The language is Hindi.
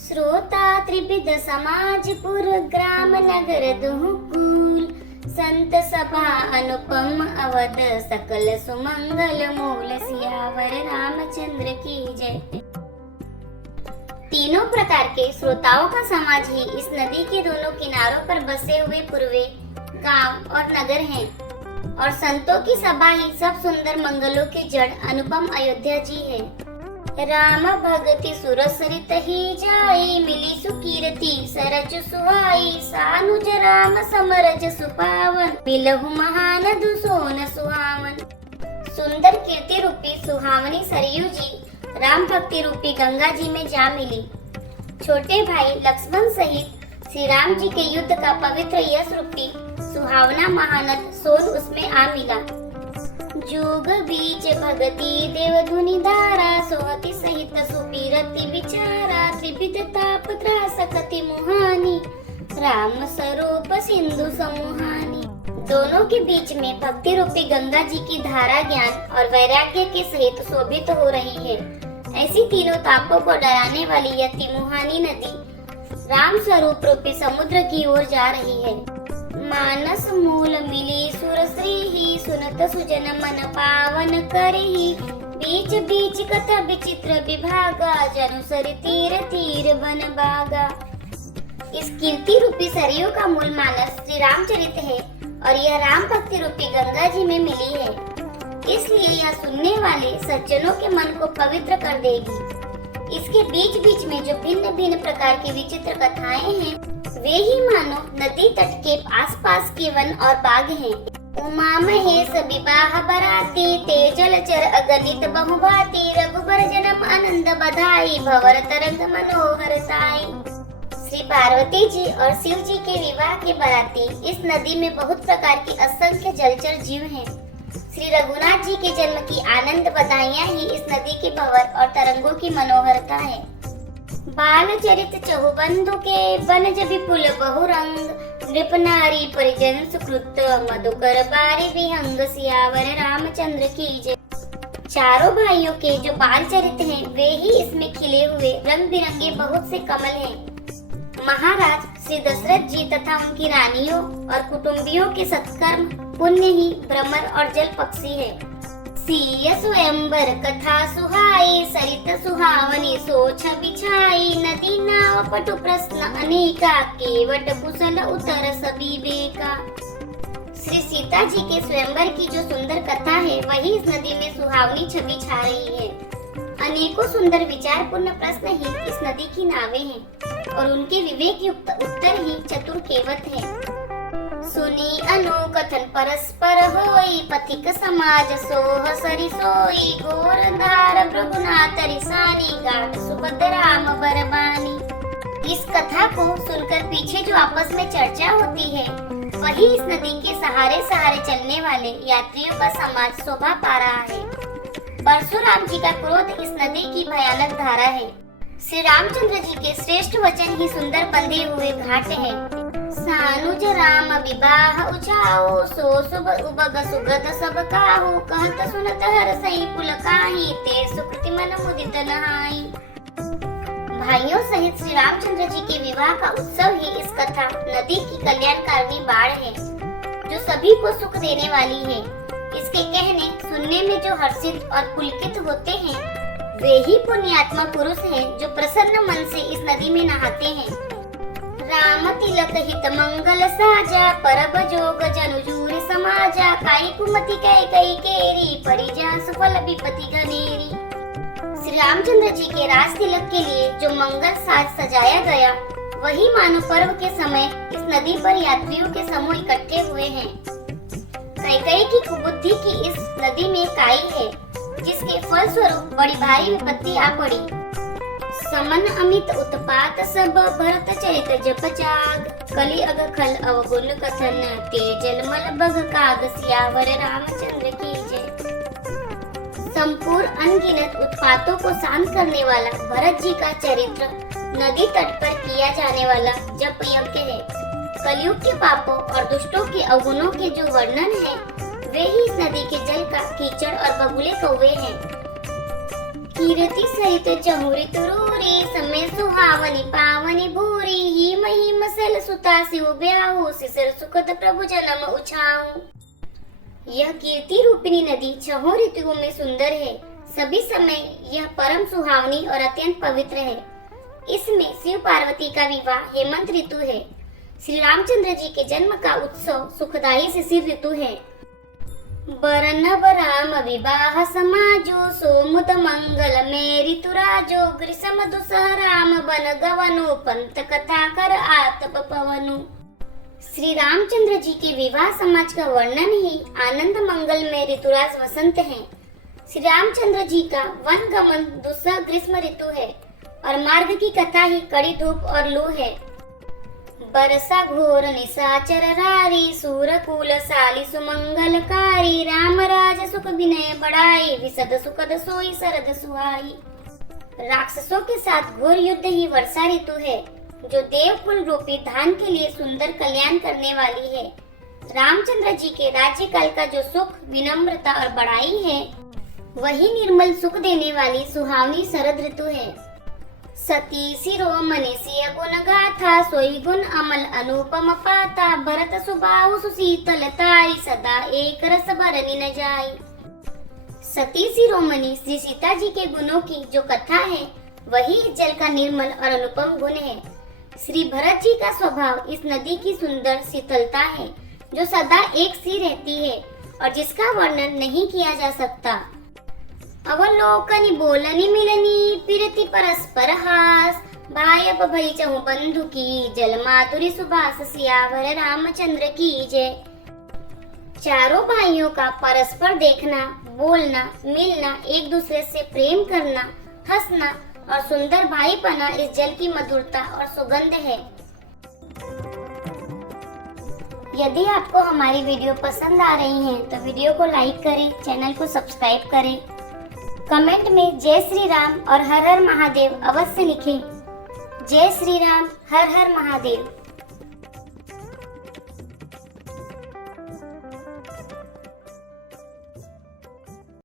श्रोता त्रिविध समाजपुर ग्राम नगर दुहकूल संत सभा अनुपम अवध सकल सुमंगल मूल सियावर रामचंद्र की जय। तीनों प्रकार के श्रोताओं का समाज ही इस नदी के दोनों किनारों पर बसे हुए पूर्वे गांव और नगर हैं और संतों की सभा ही सब सुंदर मंगलों की जड़ अनुपम अयोध्या जी है। राम भगति सुरसरित ही जाई मिली सुकीर्ति सरज सुहाई सानुज राम समरज सुपावन मिलहु महान दुसोन सुहावन। सुंदर कीर्ति रूपी सुहावनी सरयू जी राम भक्ति रूपी गंगा जी में जा मिली। छोटे भाई लक्ष्मण सहित श्री राम जी के युद्ध का पवित्र यश रूपी सुहावना महानद सोन उसमें आ मिला। जुग बीच भगति देवधुनि धारा सोहति सहित सुपीरति विचारा त्रिविध ताप त्रासकति मुहानी राम स्वरूप सिंधु समूहानी। दोनों के बीच में भक्ति रूपी गंगा जी की धारा ज्ञान और वैराग्य के सहित शोभित हो रही है। ऐसी तीनों तापों को डराने वाली यह तिमुहानी नदी राम स्वरूप रूपी समुद्र की ओर जा रही है। मानस मूल मिली सुरश्री ही सुनत सुजन मन पावन करही बीच बीच कथा विचित्र विभागा जनुसरि तीर तीर बन बागा। इस कीर्ति रूपी सरयू का मूल मानस श्री रामचरित है और यह राम भक्ति रूपी गंगा जी में मिली है, इसलिए यह सुनने वाले सज्जनों के मन को पवित्र कर देगी। इसके बीच बीच में जो भिन्न भिन्न प्रकार की विचित्र कथाएं हैं वे ही मानो नदी तट के आसपास के वन और बाग हैं। उमा महेश विवाह बराती ते जलचर अगणित बहुभांति रघुबर जन्म आनंद बधाई भंवर तरंग मनोहर ताई। श्री पार्वती जी और शिव जी के विवाह के बराती इस नदी में बहुत प्रकार के असंख्य जलचर जीव हैं। श्री रघुनाथ जी के जन्म की आनंद बधाइयाँ ही इस नदी के भंवर और तरंगों की मनोहरता है। बाल चरित चहुबंधु के बनज विपुल बहुरंग नृप नारी परिजन सुकृत मधुकर बारी विहंग सियावर रामचंद्र की जय। चारों भाइयों के जो बाल चरित हैं वे ही इसमें खिले हुए रंग बिरंगे बहुत से कमल हैं। महाराज श्री दशरथ जी तथा उनकी रानियों और कुटुंबियों के सत्कर्म पुण्य ही भ्रमर और जल पक्षी है। सिय स्वयंवर कथा सुहाई सरित सुहावनी सोच बिछाई नदी नाव पटु प्रश्न अनेका केवट कुशल उतर सभी बेका। श्री सीता जी के स्वयंवर की जो सुंदर कथा है वही इस नदी में सुहावनी छवि छा रही है। अनेकों सुंदर विचार पूर्ण प्रश्न ही इस नदी की नावें हैं और उनके विवेक युक्त उत्तर ही चतुर केवट है। सुनी अनुकथन परस्पर होई पथिक समाज सोह सरि सोई घोर धार भृगुनाथ रिसानी गाट सुभद्र राम बरबानी। इस कथा को सुनकर पीछे जो आपस में चर्चा होती है वही इस नदी के सहारे सहारे चलने वाले यात्रियों का समाज शोभा पा रहा है। परशुराम जी का क्रोध इस नदी की भयानक धारा है। श्री रामचंद्र जी के श्रेष्ठ वचन ही सुंदर बंधे हुए घाट है। सानुज राम विवाह उछाओ सो शुभ उबग सुगत सब काहू कहत सुनत हर सही पुलकाही ते सुकृति मन मुदित नहाई। भाइयों सहित श्री रामचंद्र जी के विवाह का उत्सव ही इस कथा नदी की कल्याणकारिणी बाढ़ है जो सभी को सुख देने वाली है। इसके कहने सुनने में जो हर्षित और पुलकित होते हैं वे ही पुण्यात्मा पुरुष हैं जो प्रसन्न मन से इस नदी में नहाते हैं। राम तिलक हित मंगल साजा परब जोग जनुजूर समाजा काई कुमति कै कई केरी परिजा सुफल विपति गनेरी। श्री रामचंद्र जी के राज तिलक के लिए जो मंगल साज सजाया गया वही मानो पर्व के समय इस नदी पर यात्रियों के समूह इकट्ठे हुए हैं। कैकेयी की कुबुद्धि की इस नदी में काई है जिसके फल स्वरूप बड़ी भारी विपत्ति आ पड़ी। समन अमित उत्पात सब भरत चरित जप जाग कलि अग खल अवगुण कथन ते जलमल बग काग सियावर रामचंद्र की जय। संपूर्ण अनगिनत उत्पातों को शांत करने वाला भरत जी का चरित्र नदी तट पर किया जाने वाला जप यज्ञ है। कलयुग के पापों और दुष्टों के अवगुणों के जो वर्णन है वे ही इस नदी के जल का कीचड़ और बगुले कौवे हैं। कीर्ति सहित चहुरी तुरूरी समय सुहावनी पावनी भूरी ही मही मसल सुता शिव ब्याहु सिसर सुखद प्रभु जन्म उछाऊ। यह कीर्ति रूपिणी नदी छहों ऋतुओं में सुंदर है। सभी समय यह परम सुहावनी और अत्यंत पवित्र है। इसमें शिव पार्वती का विवाह हेमंत ऋतु है। श्री रामचंद्र जी के जन्म का उत्सव सुखदायी शिशिर ऋतु है। बरनब राम विवाह समाजो सोमुद मंगल में ऋतुराजो ग्रीष्म दुसह राम बन गवनु पंत कथा कर आतप पवनु। श्री रामचंद्र जी के विवाह समाज का वर्णन ही आनंद मंगल में ऋतुराज वसंत है। श्री रामचंद्र जी का वन गमन दुसह ग्रीष्म ऋतु है और मार्ग की कथा ही कड़ी धूप और लू है। बरसा घोर निशाचर रारी सूरकुल साली सुमंगलकारी राम राज सुख विनय बढ़ाई विशद सुखद सोई शरद सुहाई। राक्षसों के साथ घोर युद्ध ही वर्षा ऋतु है जो देवकुल रूपी धान के लिए सुंदर कल्याण करने वाली है। रामचंद्र जी के राज्य काल का जो सुख विनम्रता और बड़ाई है वही निर्मल सुख देने वाली सुहावनी शरद ऋतु है। सती शिरोमणि सिय गुण गाथा सोई गुण अमल अनुपम पाता भरत सुबाहु सुशीतलताई सदा एक रस भरनी न जाई। सती शिरोमणि श्री सीता जी के गुणों की जो कथा है वही जल का निर्मल और अनुपम गुण है। श्री भरत जी का स्वभाव इस नदी की सुंदर शीतलता है जो सदा एक सी रहती है और जिसका वर्णन नहीं किया जा सकता। अवलोकनी बोलनी मिलनी पिरति परस्पर हास भायप भई चहु बंधु की जल माधुरी सुभाष सियावर रामचंद्र की जय। चारों भाइयों का परस्पर देखना, बोलना, मिलना, एक दूसरे से प्रेम करना, हंसना और सुंदर भाईपना इस जल की मधुरता और सुगंध है। यदि आपको हमारी वीडियो पसंद आ रही है तो वीडियो को लाइक करें, चैनल को सब्सक्राइब करें। कमेंट में जय श्री राम और हर हर महादेव अवश्य लिखें। जय श्री राम, हर हर महादेव।